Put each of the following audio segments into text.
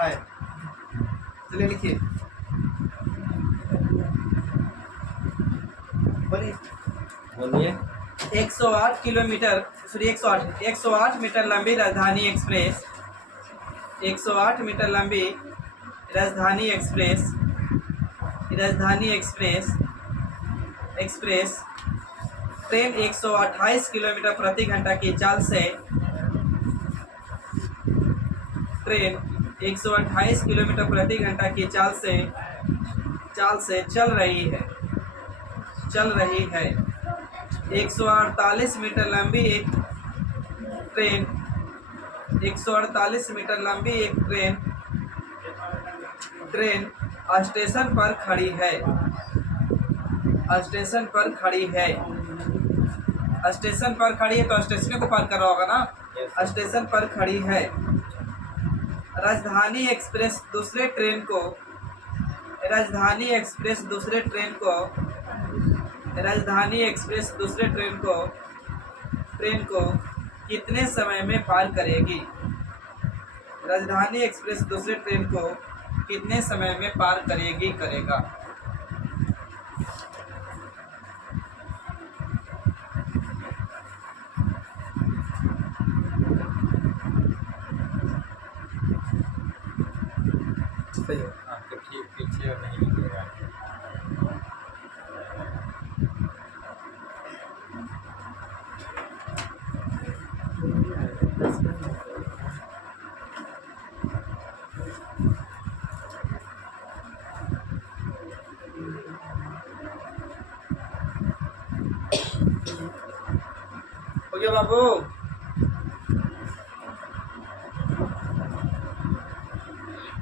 है। चलिए लिखिए, बोलिए। बोलिए। 108 किलोमीटर, सॉरी 108 मीटर लंबी राजधानी एक्सप्रेस, 108 मीटर लंबी राजधानी एक्सप्रेस, राजधानी एक्सप्रेस एक्सप्रेस ट्रेन 128 किलोमीटर प्रति घंटा की चाल से, ट्रेन 128 किलोमीटर प्रति घंटा की चाल से चल रही है, चल रही है। 148 मीटर लंबी एक ट्रेन, 148 मीटर लंबी एक ट्रेन स्टेशन पर खड़ी है, स्टेशन पर खड़ी है। स्टेशन पर खड़ी है तो स्टेशन को पार कर रहा होगा ना। स्टेशन पर खड़ी है। राजधानी एक्सप्रेस दूसरे ट्रेन को, राजधानी एक्सप्रेस दूसरे ट्रेन को, राजधानी एक्सप्रेस दूसरे ट्रेन को कितने समय में पार करेगी? राजधानी एक्सप्रेस दूसरे ट्रेन को कितने समय में पार करेगी, करेगा? सही है। आपके ठीक पीछे और नहीं लिखेगा। हो गया बाबू?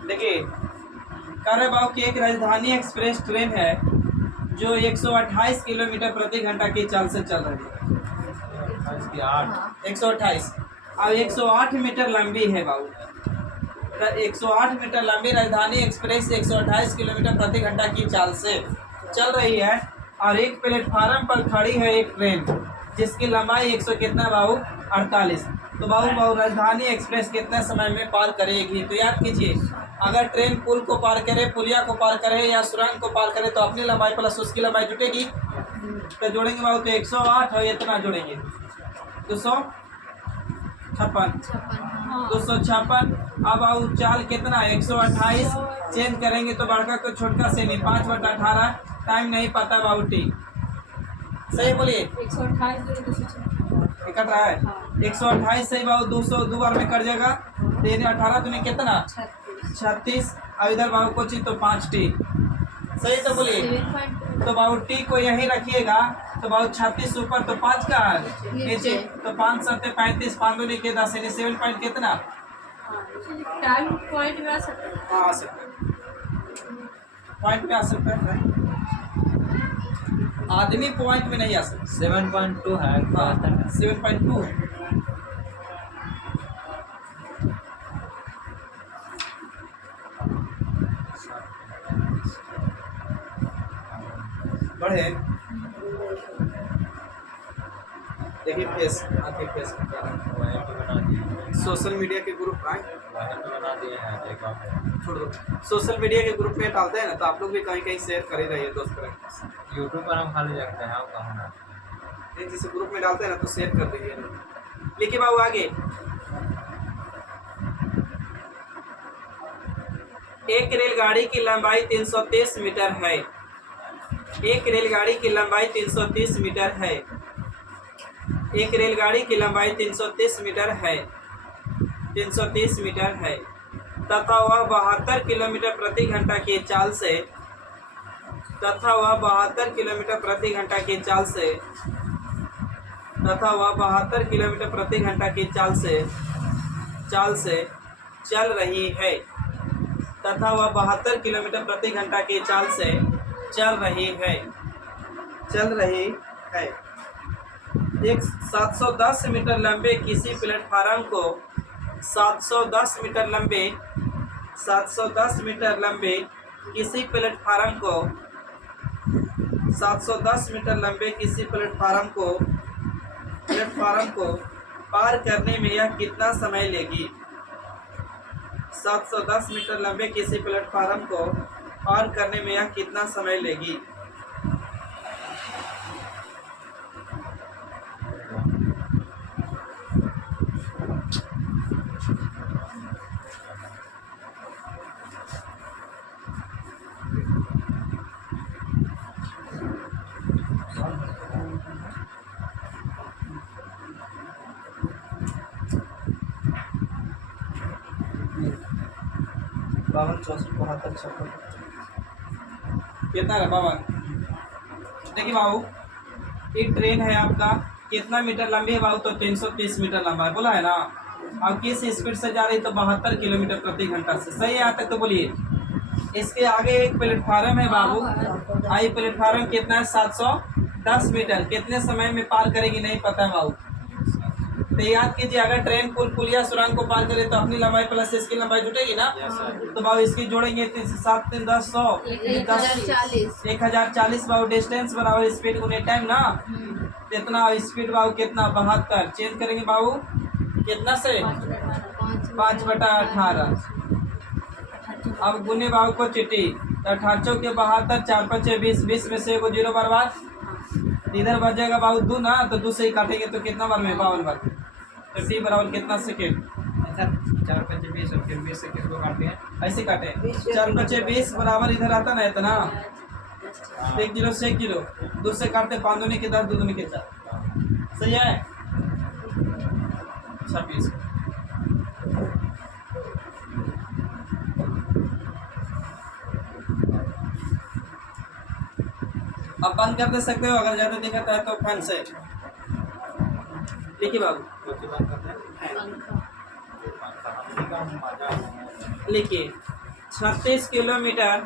देखिए, कह रहे बाबू कि एक राजधानी एक्सप्रेस ट्रेन है जो 128 किलोमीटर प्रति घंटा की चाल से चल रही है। 128 और 108 मीटर लंबी है बाबू। 108 मीटर लंबी राजधानी एक्सप्रेस 128 किलोमीटर प्रति घंटा की चाल से चल रही है और एक प्लेटफार्म पर खड़ी है एक ट्रेन जिसकी लंबाई 100 कितना बाबू? 48। तो बाबू राजधानी एक्सप्रेस कितने समय में पार करेगी? तो याद कीजिए, अगर ट्रेन पुल को पार करे, पुलिया को पार करे या सुरंग को पार करे तो अपनी लंबाई प्लस उसकी लंबाई जुटेगी। तो जोड़ेंगे बाबू तो 108 और इतना जोड़ेंगे 256। अब बाबू चाल कितना? 128 चेंज करेंगे तो बड़का को छोटका से नहीं, 5/18। टाइम नहीं पता बाबू। ठीक, सही बोलिए। 128 कट रहा है। 128 सही बाबू। 200 दो बार में कट जाएगा। 18 तुम्हें कितना? 36। अब इधर बाबू को चाहिए तो 5 टी। सही तो बोलिए। तो बाबू टी को यहीं रखिएगा। तो बाबू 36 ऊपर तो 5 का नीचे, तो 5 7 35, 5 2 लिखे 10 यानी 7 पॉइंट कितना? टाइम पॉइंट में आ सकता है। हाँ, आ सकता है, पॉइंट में आ सकता है। आदमी पॉइंट में नहीं आ सकता। 7.2 है। हाँ, 7.2 है। बढ़े देखिए फेस, आके फेस वहीं पे बना दिए, सोशल मीडिया के ग्रुप आए, वहीं पे बना दिए हैं। देखो छोड़ दो। सोशल मीडिया के ग्रुप में डालते हैं ना, तो आप लोग भी कहीं कहीं शेयर कर ही रहिए दोस्त करें। यूट्यूब पर हम खाली रखते हैं, आप कहाँ ना नहीं, जिसे ग्रुप में डालते हैं ना तो शेयर कर दीजिए। लिखिए बाबू आगे। एक रेलगाड़ी की लंबाई 330 मीटर है। एक रेलगाड़ी की लंबाई 330 मीटर है। एक रेलगाड़ी की लंबाई 330 मीटर है, 330 मीटर है तथा वह 72 किलोमीटर प्रति घंटा की चाल से, तथा वह 72 किलोमीटर प्रति घंटा की चाल से, तथा वह 72 किलोमीटर प्रति घंटा की चाल से चल रही है, तथा वह 72 किलोमीटर प्रति घंटा की चाल से चल रही है, चल रही है। एक 710 मीटर लंबे किसी प्लेटफार्म को 710 मीटर लंबे 710 मीटर लंबे किसी प्लेटफार्म को 710 मीटर लंबे किसी प्लेटफार्म को पार करने में यह कितना समय लेगी? 710 मीटर लंबे किसी प्लेटफार्म को पार करने में यह कितना समय लेगी? बावन 64 72 56 कितना है बाबा? देखिए बाबू, एक ट्रेन है आपका, कितना मीटर लंबी है बाबू? तो 330 मीटर लंबा है, बोला है ना। अब किस स्पीड से जा रही? तो 72 किलोमीटर प्रति घंटा से। सही है यहाँ तक? तो बोलिए। इसके आगे एक प्लेटफार्म है बाबू, आई प्लेटफार्म कितना है? 710 मीटर। कितने समय में पार करेगी नहीं पता है बाबू। तो याद कीजिए, अगर ट्रेन पुल पुलिया सुरंग को पार करे तो अपनी लंबाई प्लस इसकी लंबाई जुटेगी ना। तो बाबू इसकी जोड़ेंगे 7 3 10 100 1040 बाबू। डिस्टेंस बराबर स्पीड गुने टाइम ना। कितना स्पीड बाबू? कितना? 72। चेंज करेंगे बाबू कितना से? 5/18। अब गुने बाबू को चिट्ठी, 18 के 72 4 5 20 20 में से एगो 0 बर्बाद। इधर बच जाएगा बाबू 2 ना, तो 2 से ही काटेंगे तो कितना बार में? 52 बार। तो टी बराबर कितना सेकेंड? 4 5 20 और फिर 20 सेकंड को काटे हैं। ऐसे काटे 4 5 20 बराबर इधर आता ना इतना। 1 0 से 1 0, 2 से काटते 5 दूनी के 10 2 दूनी के 4। सही है? 26। अब बंद कर दे सकते हो अगर ज्यादा दिक्कत है तो फैन से। लिखिए बाबू, उसके बाद करते हैं लिखिए 36 किलोमीटर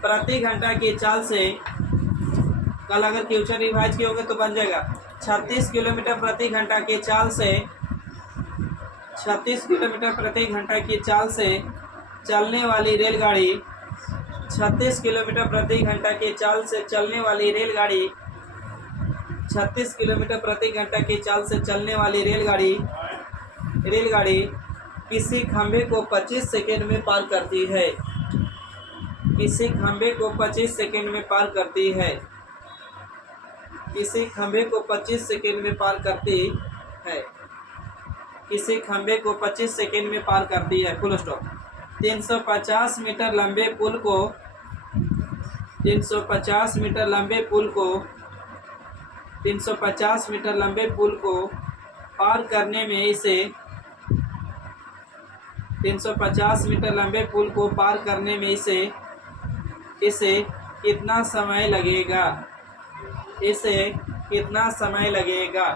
प्रति घंटा की चाल से, कल अगर क्वेश्चन रिवाइज किए होंगे तो बन जाएगा 36 किलोमीटर प्रति घंटा की चाल से, 36 किलोमीटर प्रति घंटा की चाल से चलने वाली रेलगाड़ी, 36 किलोमीटर प्रति घंटा की चाल से चलने वाली रेलगाड़ी, 36 किलोमीटर प्रति घंटा की चाल से चलने वाली रेलगाड़ी किसी खंभे को 25 सेकेंड में पार करती है। किसी खंभे को 25 सेकेंड में पार करती है। किसी खंभे को 25 सेकेंड में पार करती है। किसी खंभे को 25 सेकेंड में पार करती है। Full stop. 350 मीटर लंबे पुल को 350 मीटर लंबे पुल को 350 मीटर लंबे पुल को पार करने में इसे 350 मीटर लंबे पुल को पार करने में इसे कितना समय लगेगा? इसे कितना समय लगेगा?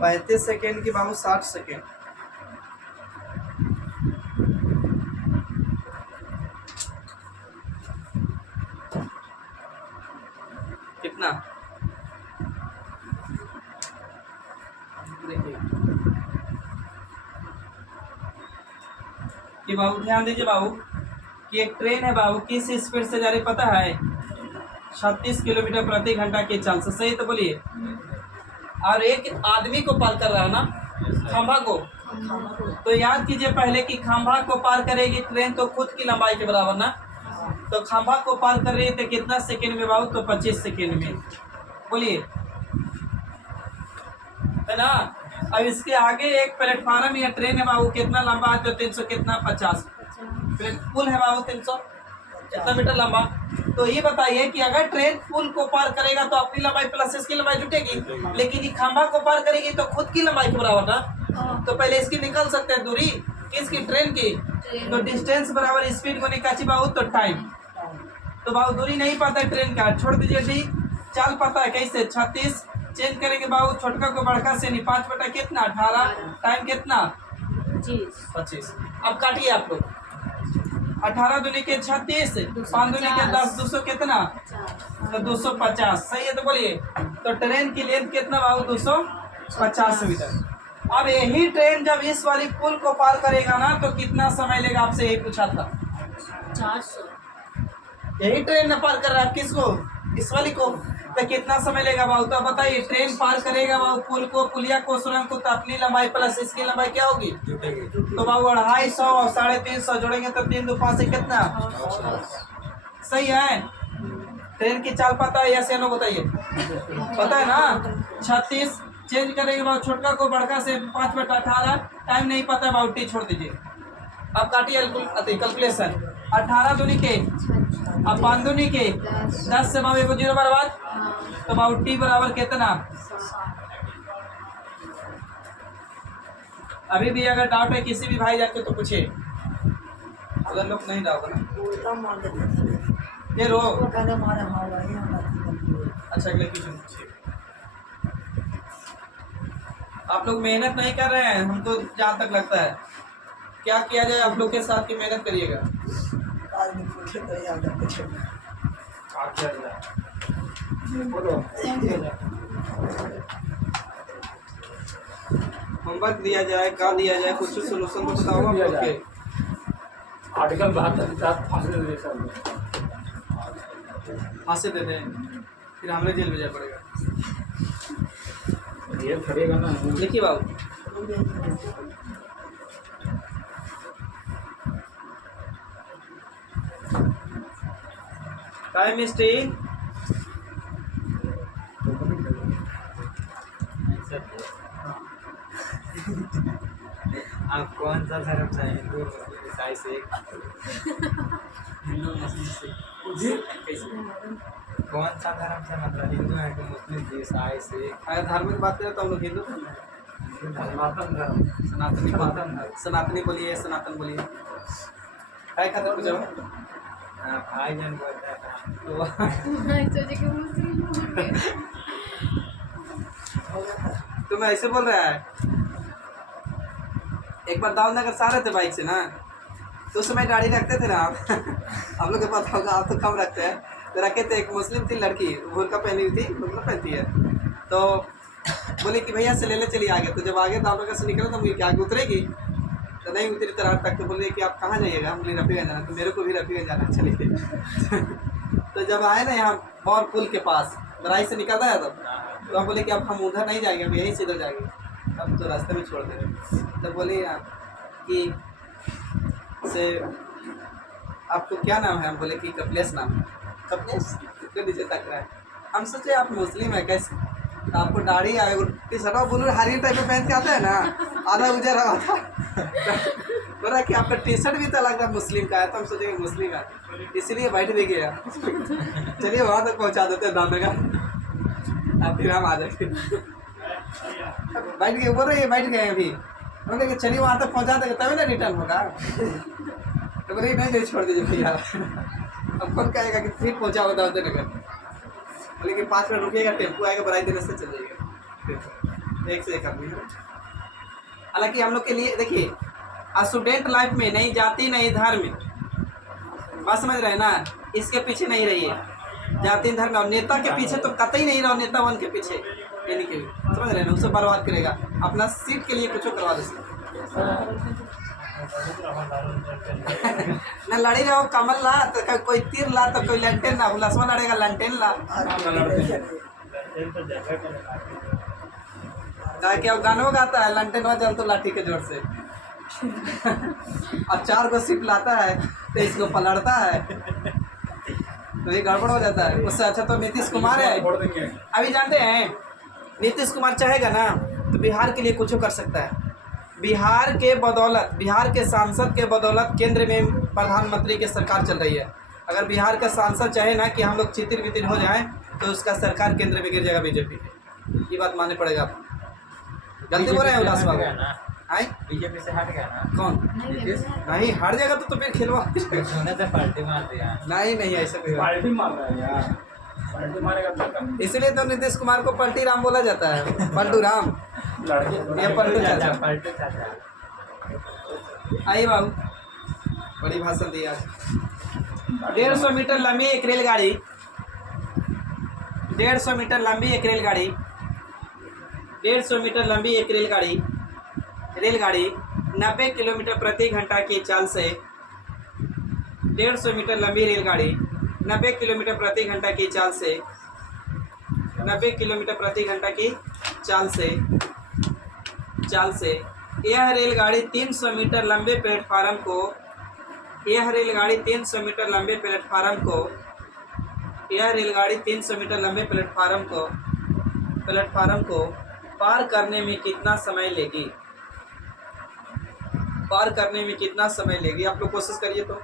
पैंतीस सेकेंड की बाबू 60 सेकेंड। कितना? कि बाबू ध्यान दीजिए बाबू कि एक ट्रेन है बाबू, किस स्पीड से जा रही पता है? 36 किलोमीटर प्रति घंटा की चाल से। सही तो बोलिए। और एक आदमी को पार कर रहा है ना, खंभा को। तो याद कीजिए पहले कि खंभा को पार करेगी ट्रेन तो खुद की लंबाई के बराबर ना। तो खंभा को पार कर रही है तो कितना सेकंड में बाबू? तो 25 सेकंड में। बोलिए, है ना। अब इसके आगे एक प्लेटफार्म या ट्रेन है बाबू, कितना लंबा है? तो 300 कितना 50। पुल है बाबू 300 कितना मीटर लंबा। तो ये बताइए कि अगर ट्रेन पुल को पार करेगा तो अपनी लंबाई प्लस इसकी लंबाई जुटेगी, लेकिन ये खंभा को पार करेगी तो खुद की लंबाई के बराबर ना। तो पहले इसकी निकाल सकते हैं दूरी, किसकी? ट्रेन की। तो डिस्टेंस बराबर स्पीड को निकाची बाबू तो टाइम। तो बाबू दूरी नहीं पता है ट्रेन का, छोड़ दीजिए। डी चाल पता है कैसे? 36 चेंज करेंगे बाबू, छोटका को बड़का से नहीं। 5 बटा कितना 18। टाइम कितना 25 25। अब काटिए आप लोग। 18 दूनी के 36, 5 दूनी के 10, 200 कितना? 50 तो 250। सही है, तो बोलिए तो ट्रेन की लेंथ कितना बाबू? 250 मीटर। अब यही ट्रेन जब इस वाली पुल को पार करेगा ना तो कितना समय लेगा? आपसे यही पूछा था। 400 यही ट्रेन न पार कर रहा है किसको? इस वाली को। तो कितना समय लेगा बाबू? तो बताइए, ट्रेन पार करेगा बाबू पुल को, पुलिया को, सुरंग को, तो अपनी लंबाई प्लस इसकी लंबाई क्या होगी? तो बाबू 250, 350 जोड़ेंगे तो 3 2 5 से कितना? सही है। ट्रेन की चाल पता है या से नो? बताइए, पता है ना? 36 चेंज करेंगे बाबू, छोटका को बड़का से 5/18। टाइम नहीं पता है बाबू, टी छोड़ दीजिए। अब काटिए कैलकुलेशन। 18 दूनी के, अब 5 दूनी के 10 से बाबू 1 0 बर्बाद। तो बाबू टी बराबर कितना? अभी भी अगर डाउट है किसी भी भाई जाके तो पूछिए, अगर लोग नहीं डाउट है ना ये रो। अच्छा, अगले क्वेश्चन पूछिए। आप लोग मेहनत नहीं कर रहे हैं, हमको जहाँ तक लगता है। क्या किया जाए आप लोग के साथ की मेहनत करिएगा। होमवर्क दिया जाए, क्या दिया जाए, कुछ सोल्यूशन तो बताओ आप लोग के। आर्टिकल 72 के साथ फांसी दे सकते फांसी दे दें, फिर हमें जेल भेजा पड़ेगा। ये फटेगा ना। लिखिए बाबू। टाइम मिस्टी आप कौन सा धर्म से? हिंदू, मुस्लिम, ईसाई, सिख? हिंदू, मुस्लिम, सिख कैसे? कौन सा धर्म से? मतलब हिंदू है कि मुस्लिम, ईसाई, सिख? अगर धार्मिक बात करें तो हम लोग हिंदू सनातन धर्म। सनातनी सनातन धर्म। सनातनी बोलिए, सनातन बोलिए। काय खत्म हो जाओ। भाई जन बोलता है तो सोचे कि मुस्लिम होंगे। तुम ऐसे बोल रहा है। एक बार दाऊदनगर से आ रहे थे बाइक से ना, तो उस समय गाड़ी रखते थे ना आप आप लोग के पास होगा, आप तो कम रखते हैं। तो रखे थे, एक मुस्लिम थी लड़की, बुर्का पहनी हुई थी, मतलब पहनती है। तो बोले कि भैया से ले चलिए आगे। तो जब आगे दाऊदनगर से निकले तो मुझे क्या आगे उतरेगी? तो नहीं उतरी तरह तक। तो बोले कि आप कहाँ जाइएगा? हम बोले रफीगंज जाना। तो मेरे को भी रफीगंज जाना, चलिए। तो जब आए ना यहाँ बौर पुल के पास, बराई से निकलता है तो हम बोले कि अब हम उधर नहीं जाएंगे, हम यहीं से इधर जाएंगे। अब तो रास्ते में छोड़ दे रहे। तो बोले कि से आपको क्या नाम है? हम बोले कि कपिलेश नाम है। कपिलेश क्यों नीचे तक रहा है? हम सोचे आप मुस्लिम है कैसे? तो आपको दाढ़ी आए, टी शर्ट ब्लू हरी टाइप में पहन के आता है ना, आधा उजर रहा था। बोला कि आपका टी शर्ट भी तो लग रहा मुस्लिम का है। तो हम सोचे कि मुस्लिम है, इसीलिए बैठ भी गया। चलिए वहाँ तक पहुँचा देते हैं दाऊदनगर, अब फिर हम आ जाएंगे। बैठ गए, बोल रहे बैठ गए अभी। बोले कि चलिए वहाँ तक पहुँचा देंगे तभी ना रिटर्न होगा। तो बोले नहीं छोड़ दीजिए भैया, अब कौन कहेगा कि फिर पहुँचाओ दाऊदनगर। बोले कि 5 मिनट रुकिएगा, टेम्पो आएगा, बराई देने से चल जाइएगा। एक से एक आदमी है। हालांकि हम लोग के लिए देखिए, स्टूडेंट लाइफ में नहीं जाति नहीं धर्म, बात समझ रहे हैं ना, इसके पीछे नहीं रहिए। जाति धर्म और नेता के पीछे तो कतई नहीं रहो, नेता वन के पीछे यानी कि समझ रहे हैं ना, उसे बर्बाद करेगा। अपना सीट के लिए कुछ करवा दे ना, लड़ी रहो कमल ला तो कोई तीर ला तो कोई लंटेन ना, लसवा लड़ेगा लंटेन ला। क्या गानों गाता है लंटेन जल तो लाठी के जोर से। अब 4 को सीट लाता है तो इसको पलटता है, तो ये गड़बड़ हो जाता है। उससे अच्छा तो नीतीश कुमार है। अभी जानते हैं नीतीश कुमार चाहेगा ना तो बिहार के लिए कुछ कर सकता है। बिहार के बदौलत, बिहार के सांसद के बदौलत केंद्र में प्रधानमंत्री की सरकार चल रही है। अगर बिहार का सांसद चाहे ना कि हम लोग चितिर बितिर हो जाएं तो उसका सरकार केंद्र में गिर जाएगा बीजेपी। ये बात माननी पड़ेगा आपको। गलती बोल रहे हैं उल्लास बाबू? बीजेपी से हट गया ना? कौन? नहीं हट जाएगा तो फिर खिलवा पार्टी मार दिया। नहीं ऐसा कोई पार्टी मार रहा है यार, पार्टी मारेगा तो इसलिए तो नीतीश कुमार को पलटी राम बोला जाता है। पलटू राम, लड़के ये पलटू चाचा। पलटू चाचा। आइए बाबू, बड़ी भाषण दी आज। 150 मीटर लंबी एक रेलगाड़ी, 150 मीटर लंबी एक रेलगाड़ी, 150 मीटर लंबी एक रेलगाड़ी, रेलगाड़ी 90 किलोमीटर प्रति घंटा की चाल से, 150 मीटर लंबी रेलगाड़ी 90 किलोमीटर प्रति घंटा की चाल से, 90 किलोमीटर प्रति घंटा की चाल से यह रेलगाड़ी 300 मीटर लंबे प्लेटफार्म को, यह रेलगाड़ी 300 मीटर लंबे प्लेटफार्म को, यह रेलगाड़ी 300 मीटर लंबे प्लेटफार्म को पार करने में कितना समय लेगी? पार करने में कितना समय लेगी? आप लोग कोशिश करिए तो।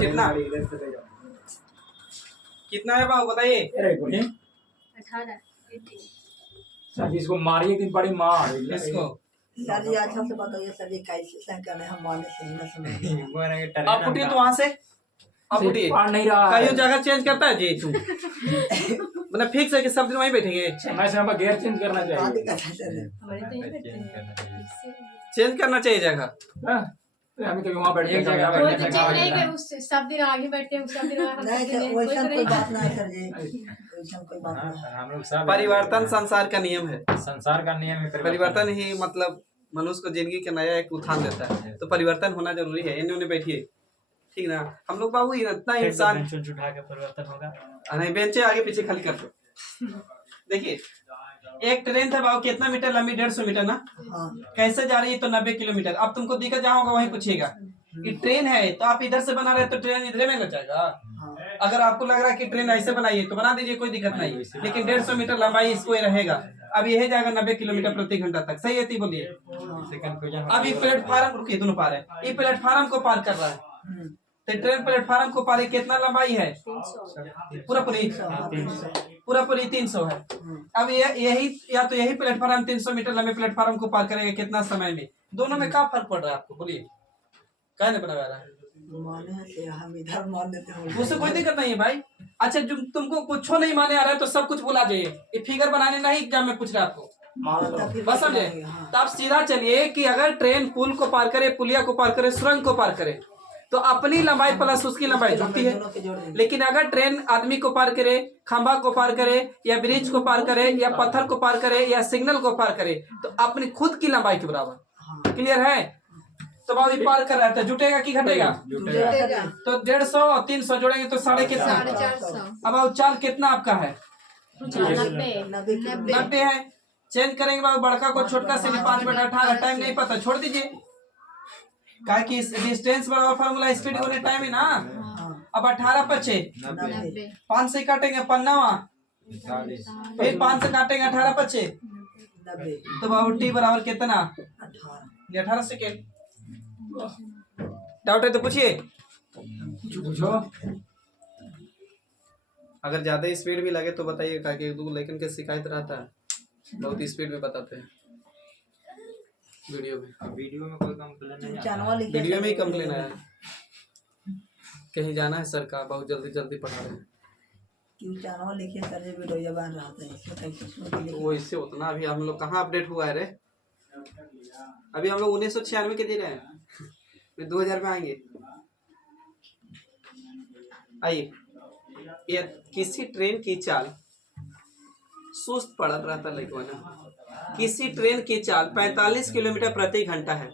कितना कितना है बाबू बताइए? अरे बोलिए 18 सर, इसको मारिए दिन बड़ी मार इसको सर जी अच्छा से बताइए सर, ये कैसे संख्या में हम माने से न समझ। आप उठिए तो वहां से, आप उठिए। पार नहीं रहा कहीं जगह चेंज करता है जी तू? मतलब फिक्स है कि सब दिन वहीं बैठेंगे? समय समय पर गियर चेंज करना क्या चाहिए। दिक्कत है सर? हमारे तो यही बैठते हैं इससे। चेंज करना चाहिए जगह। हाँ? तो हम कभी वहाँ बैठते हैं, कभी यहाँ कोई बैठते तो हैं, चेंज कहाँ नहीं बैठते कि हैं। उस सब दिन आगे बैठते हैं, सब दिन हम नहीं सब सर दिन कोई वैसा तो कोई नहीं। बात नहीं है सर जी, वैसा कोई बात नहीं है। हम लोग सब परिवर्तन संसार का नियम है। संसार का नियम है। परिवर्तन ही मतलब मनुष्य को जिंदगी का नया एक उत्थान देता है, तो परिवर्तन होना जरूरी है। इन्होंने बैठिए, ठीक ना? हम लोग बाबू इतना इंसान उठा के परिवर्तन होगा। नहीं, बेंचे आगे पीछे खाली कर दो। देखिए एक ट्रेन था बाबू, कितना मीटर लंबी? 150 मीटर ना? हाँ कैसे जा रही है? तो 90 किलोमीटर। अब तुमको दिक्कत जहाँ होगा वहीं पूछेगा। ये ट्रेन है तो आप इधर से बना रहे तो ट्रेन इधर में लग जाएगा। हाँ अगर आपको लग रहा है कि ट्रेन ऐसे बनाइए तो बना दीजिए, कोई दिक्कत नहीं, लेकिन 150 मीटर लंबाई इसको ही रहेगा। अब यही जाएगा 90 किलोमीटर प्रति घंटा तक। सही है? ती बोलिए। अब ये प्लेटफार्म, रुकिए दोनों पार है, ये प्लेटफार्म को पार कर रहा है। तो ट्रेन प्लेटफार्म को पार कितना लंबाई है? 300 पूरा पूरी 300 है। अब यही या तो यही प्लेटफार्म 300 मीटर लंबे प्लेटफार्म को पार करेगा कितना समय में? दोनों में क्या फर्क पड़ रहा है आपको? बोलिए, क्या नहीं बना रहा है? माने से हम इधर मान देते हैं। उससे कोई दिक्कत नहीं है भाई। अच्छा जो तुमको कुछ नहीं माने आ रहा है तो सब कुछ भुला जाइए। ये फिगर बनाने नहीं एग्जाम में पूछ रहा है आपको, बस समझे? तो आप सीधा चलिए कि अगर ट्रेन पुल को पार करे, पुलिया को पार करे, सुरंग को पार करे तो अपनी लंबाई प्लस उसकी लंबाई जुड़ती है। लेकिन अगर ट्रेन आदमी को पार करे, खंभा को पार करे, या ब्रिज को पार करे, या पत्थर को पार करे, या सिग्नल को पार करे तो अपनी खुद की लंबाई के बराबर। क्लियर है? तो बाबू ये पार कर रहा है तो जुटेगा कि घटेगा? तो 150 और 300 जोड़ेंगे तो साढ़े कितना? 450 अब अब चाल कितना आपका है? 90 90 है। चेंज करेंगे बाबू, बड़का को छोटका से 5/18। टाइम नहीं पता, छोड़ दीजिए। काहे कि डिस्टेंस बराबर फार्मूला स्पीड होने टाइम है ना। अब 18 पचे 90 5 से काटेंगे 55, फिर 5 से काटेंगे 18 पचे, तो बाबू टी बराबर कितना? 18 सेकेंड। डाउट है तो पूछिए। पूछो। अगर ज्यादा स्पीड भी लगे तो बताइए, ताकि लेकिन के शिकायत रहता है, बहुत स्पीड में बताते हैं वीडियो में कोई कंप्लेन नहीं। वीडियो में ही कंप्लेन आया है। कहीं जाना है सर का, बहुत जल्दी जल्दी पढ़ा रहे हैं। लिखिए सर जी, वीडियो बन रहा था इसमें कैसे सुन के लिखिए। वो इससे उतना अभी हम लोग कहाँ अपडेट हुआ है रे? अभी हम लोग 1996 के दे रहे हैं, फिर 2000 में आएंगे। आइए, ये किसी ट्रेन की चाल सुस्त पड़ रहा था लड़कों ने। किसी ट्रेन की चाल 45 किलोमीटर प्रति घंटा है।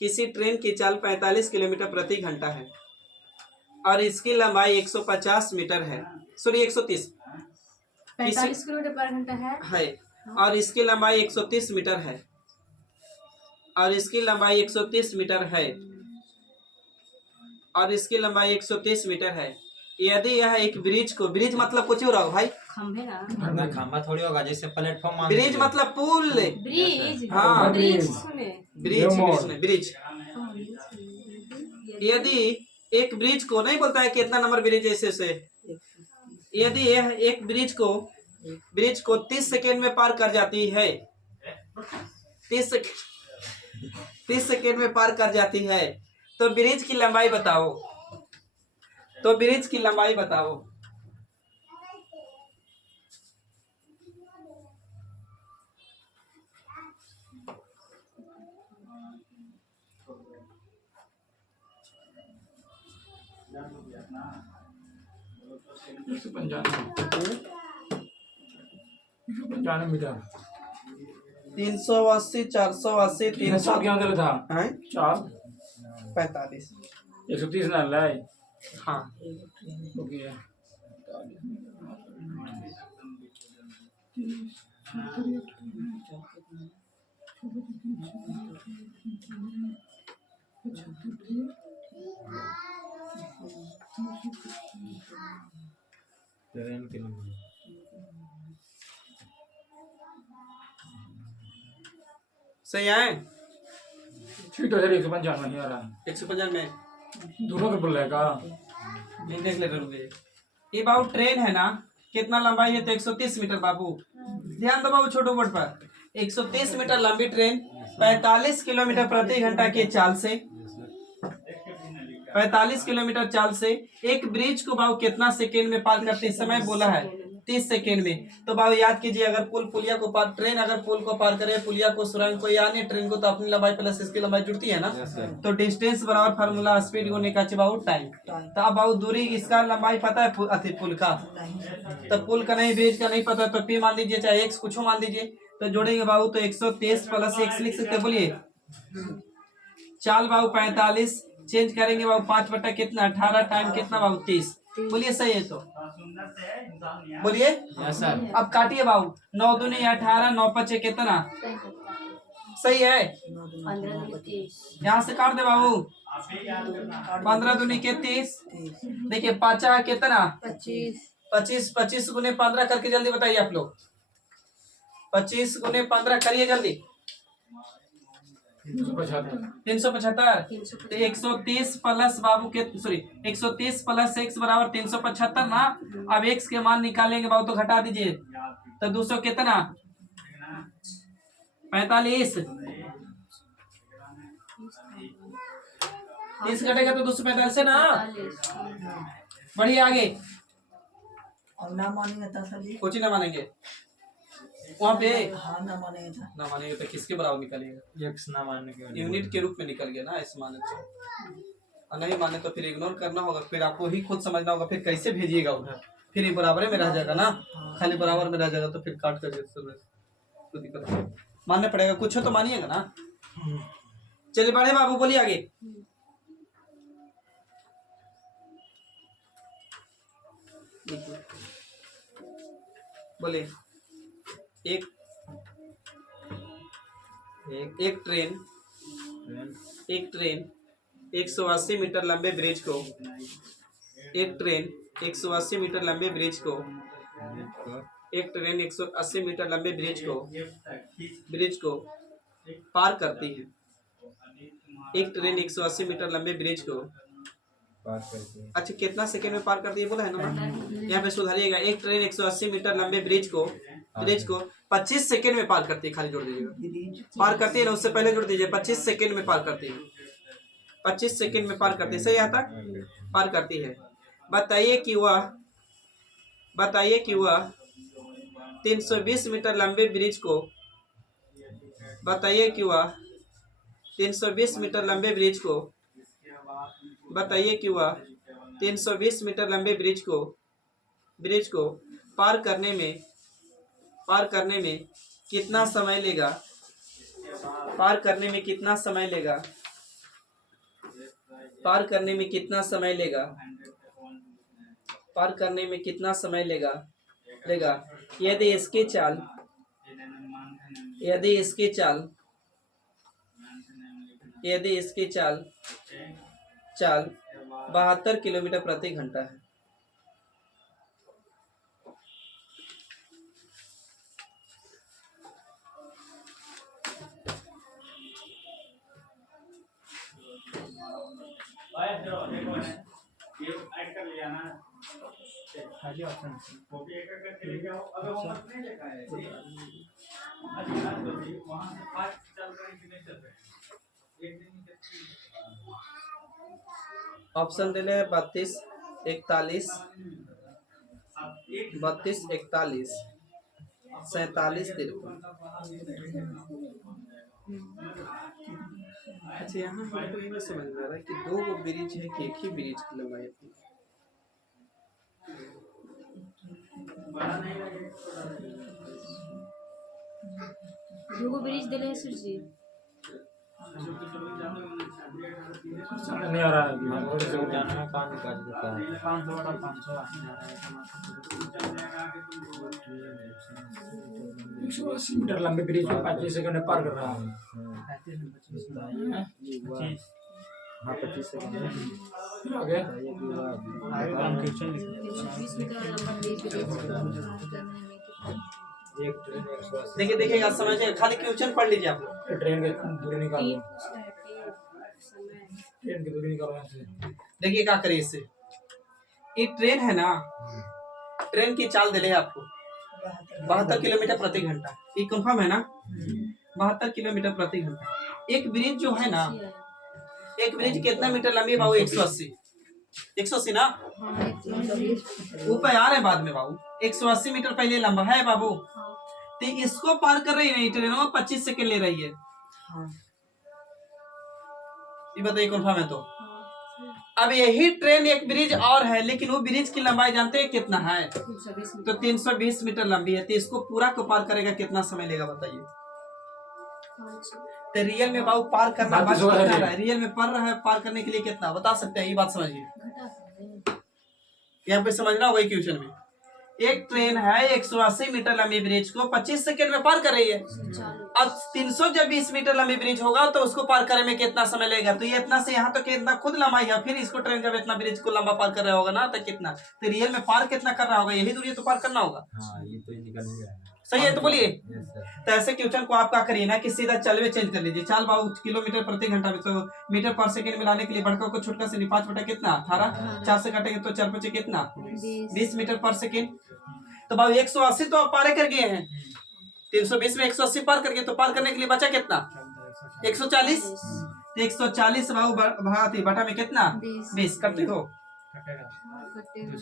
किसी ट्रेन की चाल 45 किलोमीटर प्रति घंटा है और इसकी लंबाई 150 मीटर है। सॉरी 130, 45 किलोमीटर पर घंटा है। और इसकी लंबाई 130 मीटर है। और इसकी लंबाई 130 मीटर है। और इसकी लंबाई 130 मीटर है। यदि यह एक ब्रिज को, ब्रिज मतलब कुछ हो रहा हो भाई, खंभे ना, ना खंभा थोड़ी होगा, जैसे प्लेटफॉर्म मान ब्रिज लीजिए। मतलब पुल। ब्रिज। हाँ, ब्रिज सुने। Bridge bridge. यदि एक ब्रिज को, नहीं बोलता है कितना नंबर ब्रिज ऐसे से, यदि यह एक ब्रिज को 30 सेकेंड में पार कर जाती है, 30 सेकेंड में पार कर जाती है, तो ब्रिज की लंबाई बताओ। तो ब्रिज की लंबाई बताओ। पंचानवे मीटर 380, 480, 300 क्या दिला था है 45। 130 ना लाई हाँ, ओके ट्रेन के लिए सही है। ठीक है सर 195 नहीं आ रहा 150 में दोनों के बोलेगा नहीं देख ले रहे। ये बाबू ट्रेन है ना, कितना लंबाई है? तो 130 मीटर बाबू। ध्यान दो बाबू छोटो बोर्ड पर। 130 मीटर लंबी ट्रेन 45 किलोमीटर प्रति घंटा के चाल से, 45 किलोमीटर चाल से एक ब्रिज को बाबू कितना सेकेंड में पार करते? इस समय बोला है 30 सेकेंड में। तो बाबू याद कीजिए, अगर पुलिया को पार, ट्रेन अगर पुल को पार करे, पुलिया को, सुरंग को, यानी ट्रेन को, तो अपनी लंबाई प्लस इसकी लंबाई जुड़ती है ना। तो डिस्टेंस बराबर फार्मूला स्पीड को निकाचे बाबू टाइम। तो अब बाबू दूरी, इसका लंबाई पता है अति पुल का? तो पुल का नहीं, ब्रिज का नहीं पता, तो पी मान लीजिए, चाहे एक्स कुछ मान लीजिए। तो जोड़ेंगे बाबू तो 123 प्लस एक्स लिख सकते, बोलिए। चाल बाबू 45, चेंज करेंगे बाबू 5 बटा कितना 18, टाइम कितना बाबू 30। बोलिए सही है तो बोलिए। Yes sir. अब काटिए बाबू, 9 दूनी 18, 9 पचे कितना? सही है। 15 यहाँ से काट दे बाबू। 15 दूनी के 30। देखिए 5 कितना? 25। 25 गुने 15 करके जल्दी बताइए आप लोग। 25 गुने 15 करिए जल्दी। 375। तो 130 प्लस बाबू के, सॉरी 130 प्लस एक्स बराबर 375 ना। अब एक्स के मान निकालेंगे बाबू, तो घटा दीजिए। तो 200 कितना? 45। 30 घटेगा तो 245 है ना। बढ़िए आगे। और ना मानेंगे तो सर जी, कुछ ही ना मानेंगे वहाँ पे। हाँ ना मानेंगे तो ना मानेंगे तो किसके बराबर निकालेगा? एक्स ना मानने के लिए यूनिट के रूप में निकल गया ना, ऐसे माने तो। और नहीं माने तो फिर इग्नोर करना होगा, फिर आपको ही खुद समझना होगा, फिर कैसे भेजिएगा उधर। फिर ये बराबर में रह जाएगा ना, खाली बराबर में रह जाएगा, तो फिर काट कर तो दिक्कत है। मानना पड़ेगा, कुछ हो तो मानिएगा ना। चलिए बढ़े बाबू, बोलिए आगे। बोलिए। एक ट्रेन 180 मीटर लंबे ब्रिज को, एक ट्रेन 180 मीटर लंबे ब्रिज को, एक ट्रेन 180 मीटर लंबे ब्रिज को पार करती है। एक ट्रेन 180 मीटर लंबे ब्रिज को पार करते हैं। अच्छा कितना सेकेंड में पार करती है बोला है ना। यहाँ पे सुधारिएगा, एक ट्रेन 180 मीटर लंबे ब्रिज को 25 सेकेंड में पार करती है, खाली जोड़ दीजिएगा। पार करती है ना, उससे पहले जोड़ दीजिए। 25 सेकेंड में पार करती है, 25 सेकेंड में पार करती है। सही आता पार करती है। बताइए कि वह 320 मीटर लंबे ब्रिज को, बताइए कि वह 320 मीटर लंबे ब्रिज को, बताइए कि वह 320 मीटर लंबे ब्रिज को पार करने में कितना समय लेगा? पार करने में कितना समय लेगा? पार करने में कितना समय लेगा? पार करने में कितना समय लेगा? लेगा। यदि इसकी चाल यदि इसकी चाल यदि इसकी चाल चाल 72 किलोमीटर प्रति घंटा है। ऑप्शन दे ले 32 41 32 41 47 53। अच्छा यहाँ हमको ये नहीं समझ में आ रहा है कि दो गो ब्रिज है कि एक ही ब्रिज की लंबाई है। दूगो ब्रिज दिले हैं सर जी। समझ नहीं आ रहा है जानना काम कर देता है 500 बटा 500 180 मीटर लंबे ब्रिज को 25 सेकंड में पार कर रहा है। हाँ 25 सेकंड फिर आगे 120 मीटर लंबा ब्रिज एक ट्रेन 180 देखिए देखिएगा समझिए, खाली क्वेश्चन पढ़ लीजिए आप लोग। ट्रेन की दूरी निकालो, ट्रेन की दूरी निकालो यहाँ से। देखिए क्या करिए इससे। ये ट्रेन है ना, ट्रेन की चाल दे रहे हैं आपको 72 किलोमीटर प्रति घंटा। ये कंफर्म है ना, 72 किलोमीटर प्रति घंटा। एक ब्रिज जो है ना, एक ब्रिज कितना मीटर लंबी है बाबू? 180 180 ना, ऊपर आ रहे हैं बाद में बाबू। 180 मीटर पहले लंबा है बाबू। तो इसको पार कर रही है ट्रेन, 25 सेकंड ले रही है। ये बताइए कंफर्म है तो। अब यही ट्रेन एक ब्रिज और है, लेकिन वो ब्रिज की लंबाई जानते हैं कितना है? तो 320 मीटर लंबी है। तो इसको पूरा को पार करेगा कितना समय लेगा बताइए? तो रियल में बाबू पार करना बस कितना है? रियल में पढ़ रहा है, पार करने के लिए कितना बता सकते हैं? ये बात समझिए, यहाँ पे समझना होगा क्वेश्चन में। एक ट्रेन है 180 मीटर लंबी ब्रिज को 25 सेकंड में पार कर रही है। अब 320 मीटर लंबी ब्रिज होगा तो उसको पार करने में कितना समय लगेगा? तो ये इतना से यहाँ तो कितना खुद लंबाई है, फिर इसको ट्रेन जब इतना ब्रिज को लंबा पार कर रहा होगा ना तो कितना, तो रियल में पार कितना कर रहा होगा? यही दूरी तो पार करना होगा। हाँ ये तो निकल गया है। सही है तो बोलिए। Yes sir. तो ऐसे क्वेश्चन को आप क्या करिए ना कि सीधा चलवे चेंज कर लीजिए। चाल बाबू किलोमीटर प्रति घंटा में, तो मीटर पर सेकंड में लाने के लिए बढ़कर को छोटका से 5 बटा कितना 18, 4 से काटेंगे तो 4 5 कितना 20 मीटर पर सेकंड। तो बाबू 180 तो आप पारे कर गए हैं, 320 में 180 पार कर गए, तो पार करने के लिए बचा कितना 140। तो 140 बाबू भाती बटा में कितना 20 करते हो।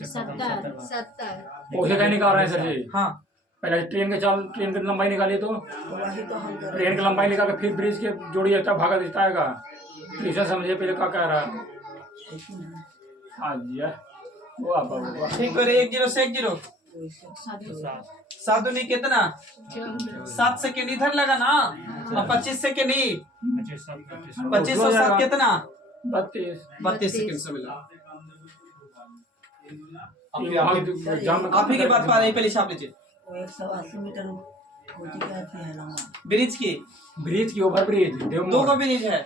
70 उसे क्या निकाल रहे हैं सर जी? हाँ पहले ट्रेन के चाल, ट्रेन की लंबाई निकालिए तो वही तो हम कर ट्रेन की लंबाई निकाल के फिर ब्रिज के जोड़िए, तब भागा देता आएगा। ऐसा समझिए पहले क्या कह रहा है। हाँ जी वो आप ठीक करे। 10 से 10 7 कितना 7 सेकेंड इधर लगा ना, और 25 सेकेंड ही 25 और 7 कितना 32 सेकेंड से मिला। आप ही की बात पा रही, पहले छाप लीजिए। 180 मीटर कोची कहते हैं लंबा ब्रिज की ओवर ब्रिज दो का ब्रिज है।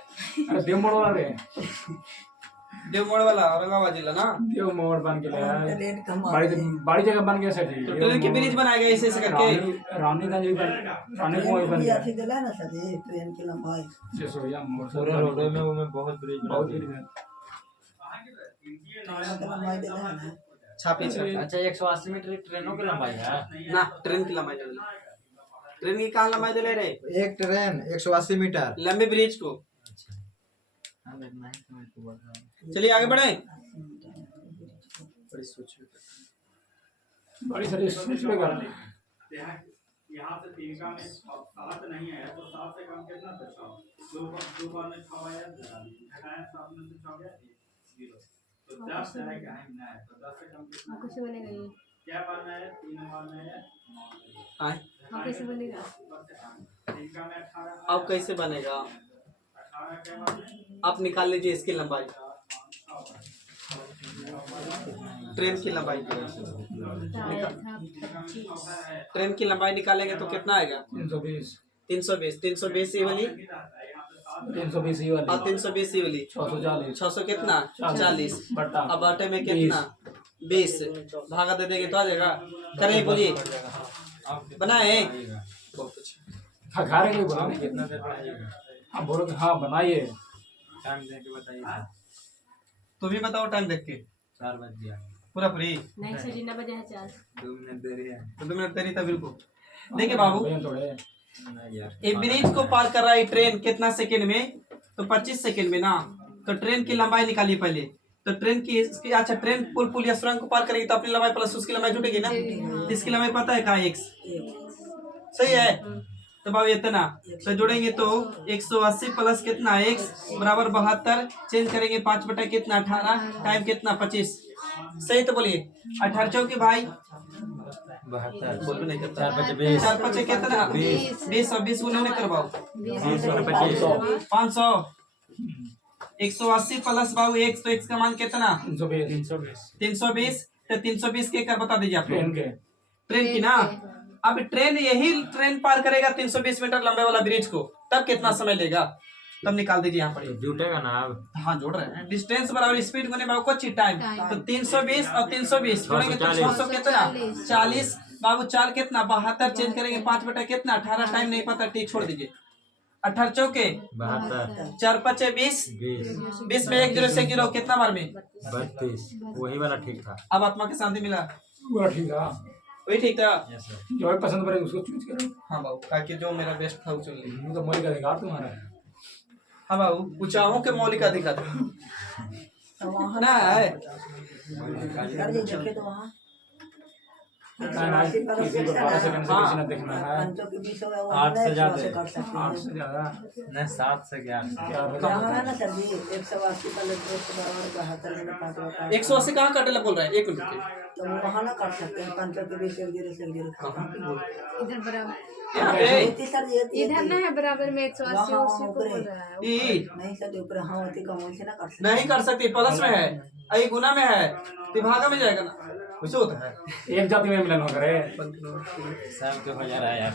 देव मोड़ वाले देव मोड़ वाला औरंगाबाद जिला ना, देव मोड़ बन के लाया है। ट्रेन कम बड़ी जगह बन गया सर जी। तो ट्रेन की ब्रिज बनाया गया ऐसे करके। रानीगंज भी रानी कुआं बन गया। ऐसे दिला ना सर ये ट्रेन की लंबाई से सोया मोड़ पूरे रोड में वो में बहुत ब्रिज बहुत ब्रिज है। ट्रेन की लंबाई दिला है ना। छापिए। अच्छा 180 मीटर ट्रेनों की लंबाई है ना, ट्रेन की लंबाई दे, ट्रेन की कहाँ लंबाई दे ले रहे? एक ट्रेन 180 मीटर। लंबे ब्रिज को। चलिए आगे बढ़े। बड़ी सोच बड़ी सारी सोच में कर यहाँ से 3 का में 7 नहीं आया तो 7 से कम कितना था? 2 बार में 6 आया, 7 में से 6 गया 0। तो 10 है क्या है ना, तो 10 से कम कितना कैसे बनेगा ये? क्या बार में आया? 3 बार में आया 9। आए कैसे बनेगा? 3 का में 18। अब कैसे बनेगा? 18 के बाद में आप निकाल लीजिए इसकी लंबाई। ट्रेन की लंबाई बताया था 25। ट्रेन की लंबाई निकालेंगे तो कितना आएगा? 320 320। 320 ये वाली 320 ये वाली और 320 ये वाली 640 600 कितना? 40। बट्टा अब बाटे में कितना? 20। भागा दे देंगे तो आ जाएगा। करें बोलिए, बनाए। बहुत अच्छा। खा रहे बोला नहीं कितना देर बनाइएगा? हाँ बोलो कि हाँ बनाइए। टाइम दे के बताइए सर। तुम भी बताओ टाइम देख के। 4 बज गया। पूरा फ्री। नहीं सर जी 9 बजे है 4। 2 मिनट देरी है। तो 2 मिनट देरी था बिल्कुल। देखिए बाबू, भैया थोड़े नहीं यार। एक ब्रिज को पार कर रहा है ट्रेन कितना सेकंड में? तो 25 सेकंड में ना। तो ट्रेन की लंबाई निकालिए पहले। तो ट्रेन की अच्छा, ट्रेन पुल या सुरंग को पार करेगी तो अपनी लंबाई प्लस उसकी लंबाई जुटेगी ना। इसकी लंबाई पता है का? x। सही है। तो बाबू इतना तो जोड़ेंगे तो 180 प्लस कितना? x बराबर 72। चेंज करेंगे 5 बटा कितना? 18। टाइम कितना? 25। सही तो बोलिए। 18 चौके भाई 72। बोलो नहीं करता। 4 बजे 20। 4 5 कितना? 20 और 20 गुना नहीं करवाओ। 20 और 25। 500। 180 प्लस बाबू x, तो x का मान कितना? 320 320। तो 320 के कर बता दीजिए आप लोग। ट्रेन के ट्रेन की ना। अब ट्रेन यही ट्रेन पार करेगा 320 मीटर लंबे वाला ब्रिज को, तब कितना समय लेगा? तब निकाल दीजिए यहाँ पर। जुटेगा ना अब? हाँ जोड़ रहे हैं। डिस्टेंस बराबर स्पीड गुने बाबू को टाइम। तो 320 और 320 जोड़ेंगे तो 600 कितना? 40। बाबू 4 कितना? 72। चेंज करेंगे 5 बटा कितना? 18। टाइम नहीं पता, ठीक छोड़ दीजिए। 18 चौके 72। 4 5 20। 20। 20 में 1 0 से 0 कितना बार में? 32। वही वाला ठीक था। अब आत्मा की शांति मिला। पूरा ठीक है। वही ठीक था। Yes sir. जो भी पसंद पड़े उसको चूज करो। हाँ बाबू, ताकि जो मेरा बेस्ट था वो चुन ली। वो तो मौलिक अधिकार तुम्हारा है। हाँ बाबू, ऊंचाओं के मौलिक अधिकार तो वहाँ ना है। सर जी देखे तो वहाँ ना किसी को 12 सेकंड से बेसी ना देखना है। पंचों के बीच में वो 8 से ज्यादा। कर सकते 8 हैं। से ज्यादा नहीं 7 से 11। क्या यहाँ है ना सर जी 180 पहले 172 में 5 बटा 180 कहाँ काटेला बोल रहा है? 1 मिनट। तो वो वहाँ ना काट सकते हैं। पंचों के बीच 1 0 से 1 0 कहाँ पे बोल रहा है? इधर बराबर यहाँ पे। ये सर जी इधर ना है बराबर में 180 वहाँ उसी को ऊपरे। बोल रहा है। ई नहीं सर ऊपर हाँ होती कम से ना काट सकते। नहीं कर सकती, प्लस में है। अई गुना में है तो भागा में जाएगा ना। वैसे होता है। एक जाति में मिलन हो करे। सब तो हो जा रहा है यार।